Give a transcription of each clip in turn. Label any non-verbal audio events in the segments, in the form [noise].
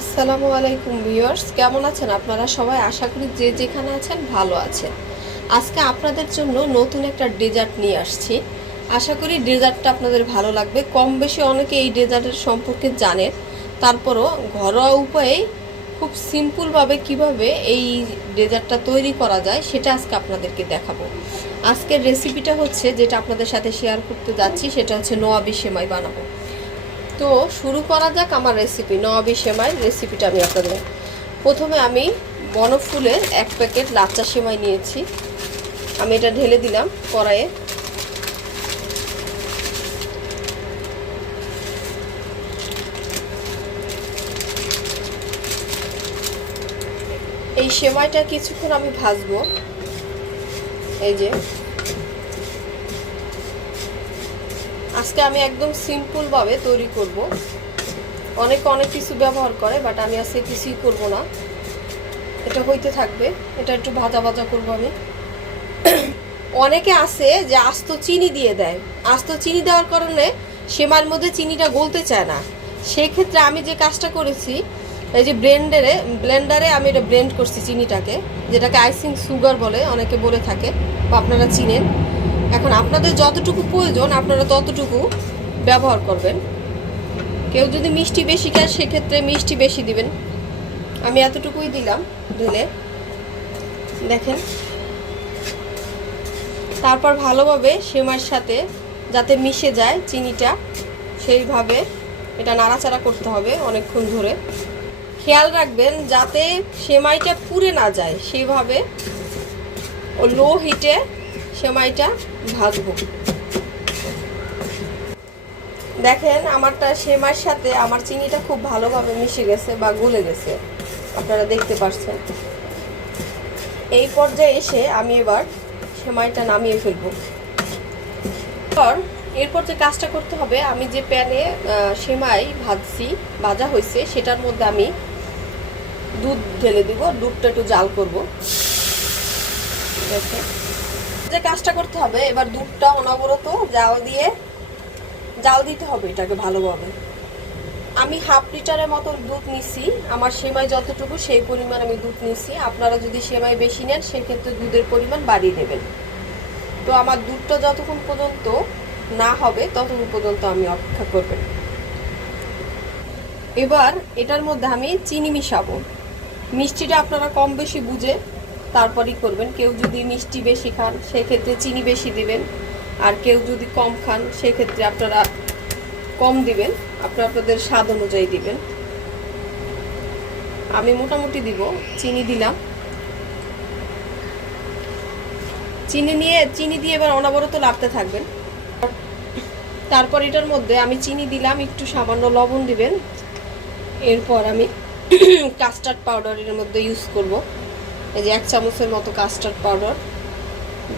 আসসালামু আলাইকুম ভিউয়ার্স, কেমন আছেন আপনারা সবাই? আশা করি যে যেখানে আছেন ভালো আছেন। আজকে আপনাদের জন্য নতুন একটা ডেজার্ট নিয়ে আসছি। আশা করি ডেজার্টটা আপনাদের ভালো লাগবে। কম বেশি অনেকে এই ডেজার্টের সম্পর্কে জানেন তারপরও ঘরোয়া উপায়ে খুব সিম্পলভাবে কীভাবে এই ডেজার্টটা তৈরি করা যায়, সেটা আজকে আপনাদেরকে দেখাবো। আজকের রেসিপিটা হচ্ছে, যেটা আপনাদের সাথে শেয়ার করতে যাচ্ছি, সেটা হচ্ছে নোয়াবি সেমাই বানাবো। তো শুরু করা যাক আমার রেসিপি নবাবি সেমাই রেসিপিটা আমি আপনাদের। প্রথমে আমি বনফুলের এক প্যাকেট লাচ্চা সেমাই নিয়েছি। আমি এটা ঢেলে দিলাম কড়াইয়ে। এই সেমাইটা কিছুক্ষণ আমি ভাজবো। এই যে। আজকে আমি একদম সিম্পলভাবে তৈরি করব। অনেকে অনেক কিছু ব্যবহার করে বাট আমি আজকে কিছুই করব না। এটা হইতে থাকবে। এটা একটু ভাজা ভাজা করব আমি। অনেকে আছে যে আস্ত চিনি দিয়ে দেয়। আস্ত চিনি দেওয়ার কারণে সেমার মধ্যে চিনিটা গলতে চায় না। সেক্ষেত্রে আমি যে কাজটা করেছি, এই যে ব্লেন্ডারে ব্লেন্ডারে আমি এটা ব্লেন্ড করছি চিনিটাকে, যেটাকে আইসিং সুগার বলে অনেকে বলে থাকে, বা আপনারা চিনেন। এখন আপনাদের যতটুকু প্রয়োজন, আপনারা ততটুকু ব্যবহার করবেন। কেউ যদি মিষ্টি বেশি খায়, সেক্ষেত্রে মিষ্টি বেশি দিবেন। আমি এতটুকুই দিলাম ঢেলে। দেখেন। তারপর ভালোভাবে সেমার সাথে যাতে মিশে যায় চিনিটা, সেইভাবে এটা নাড়াচাড়া করতে হবে অনেকক্ষণ ধরে। খেয়াল রাখবেন যাতে সেমাইটা পুড়ে না যায়, সেইভাবে ও লো হিটে সেমাইটা ভাজবো। দেখেন, আমারটা সেমাইয়ের সাথে আমার চিনিটা খুব ভালোভাবে মিশে গেছে বা গলে গেছে। আপনারা দেখতে পাচ্ছেন এই পর্যায়ে এসে আমি এবার সেমাইটা নামিয়ে ফেলব। এরপর এরপর যে কাজটা করতে হবে, আমি যে প্যানে সেমাই ভাজছি, ভাজা হয়েছে, সেটার মধ্যে আমি দুধ ঢেলে দিব, দুধটা একটু জাল করব। দেখেন। যে কাজটা করতে হবে, এবার দুধটা অনবরত জাল দিয়ে, জাল দিতে হবে এটাকে ভালোভাবে। আমি হাফ লিটারের মতো দুধ নিছি, আমার সেমাই যতটুকু সেই পরিমাণ আমি দুধ নিছি। আপনারা যদি সেমাই বেশি নেন, সেক্ষেত্রে দুধের পরিমাণ বাড়িয়ে দেবেন। তো আমার দুধটা যতক্ষণ পর্যন্ত না হবে, ততক্ষণ পর্যন্ত আমি অপেক্ষা করবেন। এবার এটার মধ্যে আমি চিনি মিশাবো। মিষ্টিটা আপনারা কম বেশি বুঝে তারপরই করবেন। কেউ যদি মিষ্টি বেশি খান, সেক্ষেত্রে চিনি বেশি দিবেন। আর কেউ যদি কম খান, সেক্ষেত্রে আপনারা কম দিবেন। আপনারা আপনাদের স্বাদ অনুযায়ী দিবেন। আমি মোটামুটি দিব। চিনি দিলাম। চিনি নিয়ে, চিনি দিয়ে এবার অনবরত লাগতে থাকবেন। তারপর এটার মধ্যে আমি চিনি দিলাম, একটু সামান্য লবণ দিবেন। এরপর আমি [clears throat] কাস্টার্ড পাউডার এর মধ্যে ইউজ করব। এই যে এক চামচের মতো কাস্টার্ড পাউডার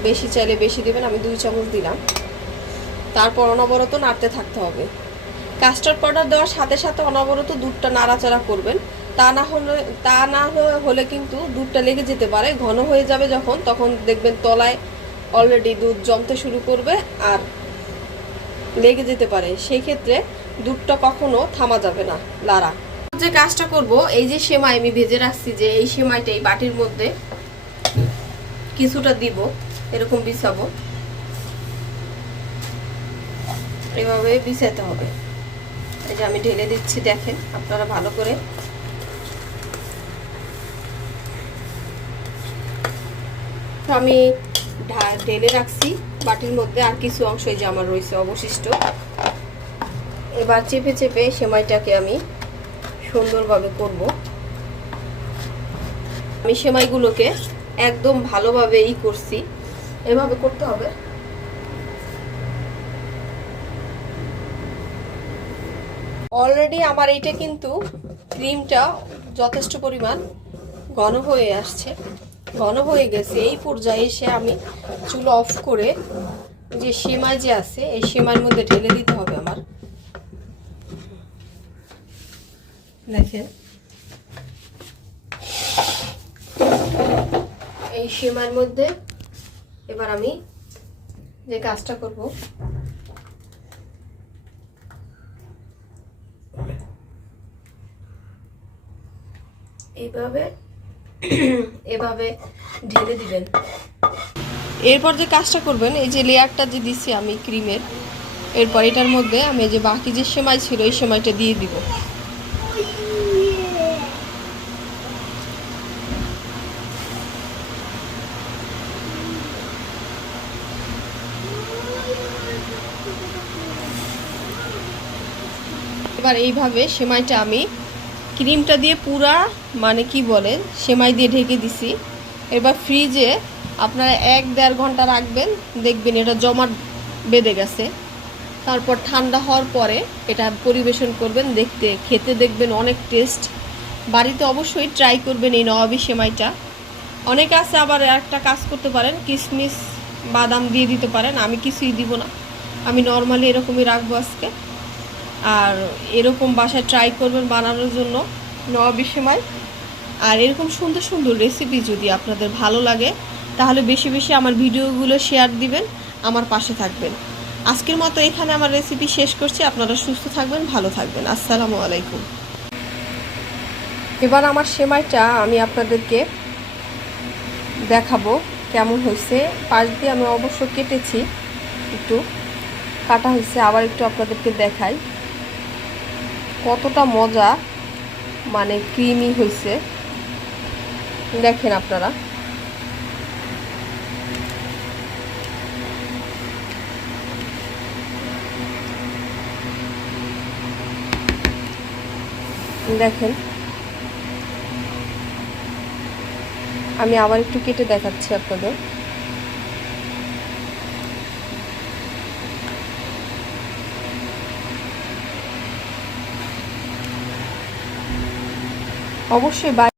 বেশি চাইলে বেশি দেবেন, আমি দুই চামচ দিলাম। তারপর অনবরত নাড়তে থাকতে হবে। কাস্টার্ড পাউডার দেওয়ার সাথে সাথে অনবরত দুধটা নাড়াচাড়া করবেন। তা না হলে, তা না হলে কিন্তু দুধটা লেগে যেতে পারে, ঘন হয়ে যাবে যখন, তখন দেখবেন তলায় অলরেডি দুধ জমতে শুরু করবে আর লেগে যেতে পারে। সেই ক্ষেত্রে দুধটা কখনো থামা যাবে না লাড়া যে কাজটা করব, এই যে সেমাই আমি ভেজে রাখছি যে এই সেমাইটা এই বাটির মধ্যে কিছুটা দিব, এরকম বিছাবো। এভাবে বিছাতে হবে। এই যে আমি ঢেলে দিচ্ছি, দেখেন, আপনারা ভালো করে। তো আমি ঢেলে রাখছি, বাটির মধ্যে আর কিছু অংশ যে আমার রয়েছে অবশিষ্ট। এবার চেপে চেপে সেমাইটাকে আমি সুন্দরভাবে করব। আমি সেমাইগুলোকে একদম ভালোভাবে ই করছি। এভাবে করতে হবে। অলরেডি আমার এইটা কিন্তু ক্রিমটা যথেষ্ট পরিমাণ ঘন হয়ে আসছে। ঘন হয়ে গেছে। এই পর্যায়ে এসে আমি চুলো অফ করে যে সেমাই যে আছে, এই সেমাইয়ের মধ্যে ঢেলে দিতে হবে আমার। দেখেন এই সেমাইয়ের মধ্যে এবার আমি যে কাজটা করব এইভাবে এভাবে ঢেলে দিবেন। এরপর যে কাজটা করবেন, এই যে লেয়ারটা যে দিছি আমি ক্রিমের, এরপর এটার মধ্যে আমি যে বাকি যে সেমাই ছিল, এই সেমাইটা দিয়ে দিব। এবার এইভাবে সেমাইটা আমি ক্রিমটা দিয়ে পুরা মানে কি বলেন সেমাই দিয়ে ঢেকে দিছি। এবার ফ্রিজে আপনারা এক দেড় ঘণ্টা রাখবেন, দেখবেন এটা জমাট বেঁধে গেছে। তারপর ঠান্ডা হওয়ার পরে এটা পরিবেশন করবেন, দেখতে, খেতে দেখবেন অনেক টেস্ট। বাড়িতে অবশ্যই ট্রাই করবেন এই নবাবি সেমাইটা। অনেকে আছে আবার একটা কাজ করতে পারেন কিশমিশ বাদাম দিয়ে দিতে পারেন, আমি কিছুই দিব না। আমি নর্মালি এরকমই রাখব আজকে। আর এরকম বাসায় ট্রাই করবেন বানানোর জন্য নবাবি সেমাই আর এরকম সুন্দর সুন্দর রেসিপি যদি আপনাদের ভালো লাগে, তাহলে বেশি বেশি আমার ভিডিওগুলো শেয়ার দিবেন, আমার পাশে থাকবেন। আজকের মতো এখানে আমার রেসিপি শেষ করছি, আপনারা সুস্থ থাকবেন, ভালো থাকবেন। আসসালামু আলাইকুম। এবার আমার সেমাইটা আমি আপনাদেরকে দেখাবো কেমন হয়েছে। পাশ দিয়ে আমি অবশ্য কেটেছি, একটু কাটা হয়েছে, আবার একটু আপনাদেরকে দেখাই। কতটা মজা মানে ক্রিমি হয়েছে দেখেন আপনারা। দেখেন। আমি আবার একটু কেটে দেখাচ্ছি আপনাদের। অবশ্যই